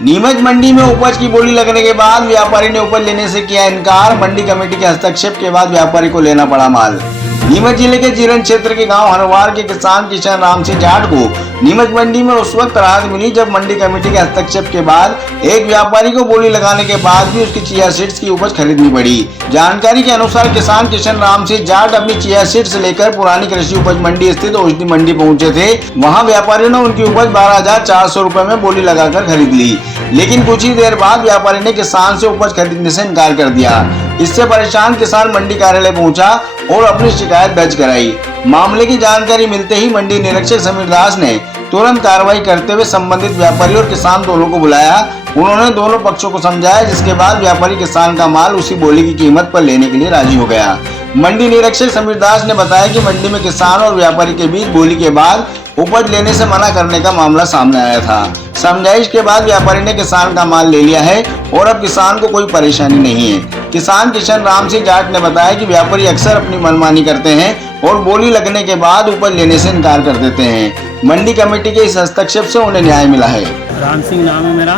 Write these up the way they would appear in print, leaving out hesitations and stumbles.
नीमच मंडी में उपज की बोली लगने के बाद व्यापारी ने उपज लेने से किया इनकार। मंडी कमेटी के हस्तक्षेप के बाद व्यापारी को लेना पड़ा माल। नीमच जिले के जीरन क्षेत्र के गांव हरवार के किसान किशन राम सिंह जाट को नीमच मंडी में उस वक्त राहत मिली जब मंडी कमेटी के हस्तक्षेप के बाद एक व्यापारी को बोली लगाने के बाद भी उसकी चिया सीड्स की उपज खरीदनी पड़ी। जानकारी के अनुसार किसान किशन राम सिंह जाट अपनी चिया सीड्स लेकर पुरानी कृषि उपज मंडी स्थित औषधि मंडी पहुंचे थे। वहां व्यापारी ने उनकी उपज 12,400 रुपए में बोली लगाकर खरीद ली, लेकिन कुछ ही देर बाद व्यापारी ने किसान से उपज खरीदने से इनकार कर दिया। इससे परेशान किसान मंडी कार्यालय पहुंचा और अपनी शिकायत दर्ज कराई। मामले की जानकारी मिलते ही मंडी निरीक्षक समीर दास ने तुरंत कार्रवाई करते हुए संबंधित व्यापारी और किसान दोनों को बुलाया। उन्होंने दोनों पक्षों को समझाया, जिसके बाद व्यापारी किसान का माल उसी बोली की कीमत पर लेने के लिए राजी हो गया। मंडी निरीक्षक समीर दास ने बताया कि मंडी में किसान और व्यापारी के बीच बोली के बाद उपज लेने से मना करने का मामला सामने आया था। समझाइश के बाद व्यापारी ने किसान का माल ले लिया है और अब किसान को कोई परेशानी नहीं है। किसान किशन राम सिंह जाट ने बताया कि व्यापारी अक्सर अपनी मनमानी करते हैं और बोली लगने के बाद उपज लेने से इनकार कर देते हैं। मंडी कमेटी के इस हस्तक्षेप से उन्हें न्याय मिला है। राम सिंह नाम है मेरा,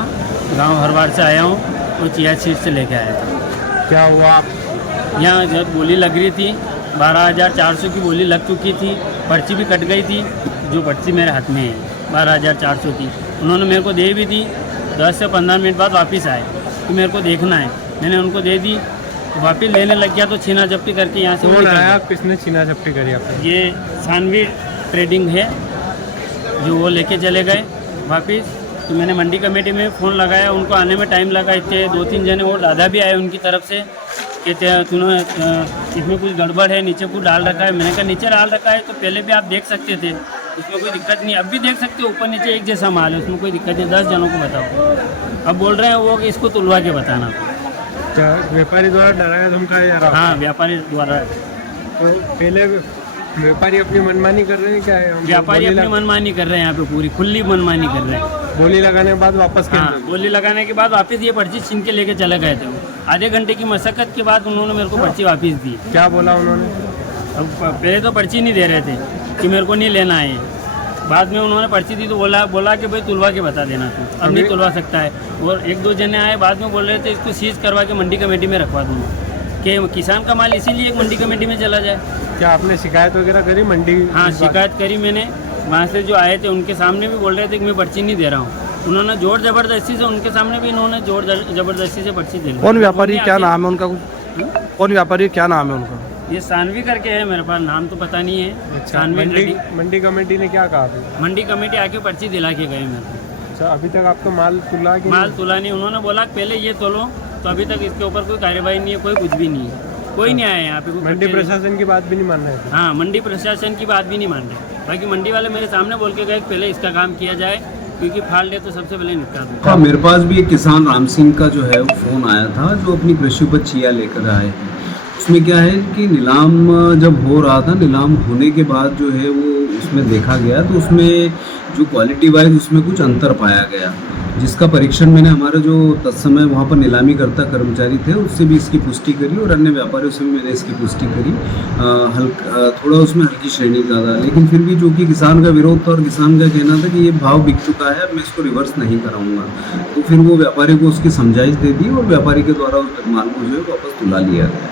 गांव हरवार से आया हूँ और चिया सीट से लेके आया था। क्या हुआ? यहाँ जब बोली लग रही थी 12,400 की बोली लग चुकी थी, पर्ची भी कट गई थी। जो पर्ची मेरे हाथ में है 12,400 की, उन्होंने मेरे को दे भी दी। 10 से 15 मिनट बाद वापस आए कि मेरे को देखना है, मैंने उनको दे दी। तो वापस लेने लग गया तो छीना झपटी करके यहाँ से कौन आया? किसने छीना झपटी करी आपने? ये सानवी ट्रेडिंग है, जो वो लेके चले गए वापस। तो मैंने मंडी कमेटी में फ़ोन लगाया, उनको आने में टाइम लगा। इतने 2-3 जने और दादा भी आए उनकी तरफ से कि तूने इसमें कुछ गड़बड़ है, नीचे कुछ डाल रखा है। मैंने कहा नीचे डाल रखा है तो पहले भी आप देख सकते थे, उसमें कोई दिक्कत नहीं। अब भी देख सकते हो, ऊपर नीचे एक जैसा माल है, उसमें कोई दिक्कत नहीं। 10 जनों को बताओ। अब बोल रहे हैं वो कि इसको तुलवा के बताना। क्या व्यापारी द्वारा डराया धमकाया जा रहा? हाँ, व्यापारी द्वारा। तो पहले व्यापारी अपनी मनमानी कर रहे हैं क्या? व्यापारी अपनी मनमानी कर रहे हैं, यहाँ पे पूरी खुली मनमानी कर रहे हैं। बोली लगाने के बाद वापस बोली लगाने के बाद वापस ये पर्ची छीन के लेके चले गए थे। वो आधे घंटे की मशक्कत के बाद उन्होंने मेरे को पर्ची वापस दी। क्या बोला उन्होंने? अब पहले तो पर्ची नहीं दे रहे थे कि मेरे को नहीं लेना है। बाद में उन्होंने पर्ची दी तो बोला कि भाई तुलवा के बता देना तू, अब नहीं तुलवा सकता है। और 1-2 जने आए बाद में बोल रहे थे इसको सीज करवा के मंडी कमेटी में रखवा दूँगा कि किसान का माल इसीलिए एक मंडी कमेटी में चला जाए। क्या आपने शिकायत वगैरह करी मंडी? हाँ, शिकायत करी मैंने। वहाँ से जो आए थे उनके सामने भी बोल रहे थे कि मैं पर्ची नहीं दे रहा हूँ। उन्होंने जोर जबरदस्ती से, उनके सामने भी इन्होंने जोर जबरदस्ती से पर्ची दे दी। कौन व्यापारी, क्या नाम है उनका? कौन व्यापारी, क्या नाम है उनका? ये सानवी करके है, मेरे पास नाम तो पता नहीं है। अच्छा, सानवी मंडी कमेटी ने क्या कहा? मंडी कमेटी आके पर्ची दिला के गए मेरे को। अच्छा, अभी तक आपका माल तुला? माल तुला नहीं। उन्होंने बोला पहले ये तोलो, तो अभी तक इसके ऊपर कोई कार्यवाही नहीं है, कोई कुछ भी नहीं है, कोई नहीं आया यहाँ पे। मंडी प्रशासन की बात भी नहीं मान रहे? हाँ, मंडी प्रशासन की बात भी नहीं मान रहे। बाकी मंडी वाले मेरे सामने बोल के गए पहले इसका काम किया जाए, क्योंकि फाल्ट है तो सबसे पहले निपटा दो। हाँ, मेरे पास भी एक किसान राम सिंह का जो है वो फ़ोन आया था, जो अपनी कृषि उपज चिया लेकर आए। उसमें क्या है कि नीलाम जब हो रहा था, नीलाम होने के बाद जो है वो उसमें देखा गया तो उसमें जो क्वालिटी वाइज उसमें कुछ अंतर पाया गया, जिसका परीक्षण मैंने हमारे जो तत्समय वहाँ पर नीलामी करता कर्मचारी थे उससे भी इसकी पुष्टि करी और अन्य व्यापारियों से भी मैंने इसकी पुष्टि करी। थोड़ा उसमें हल्की श्रेणी ज़्यादा, लेकिन फिर भी जो कि किसान का विरोध था और किसान का कहना था कि ये भाव बिक चुका है, मैं इसको रिवर्स नहीं कराऊंगा, तो फिर वो व्यापारी को उसकी समझाइश दे दी और व्यापारी के द्वारा उस माल को जो है वापस तुला लिया गया।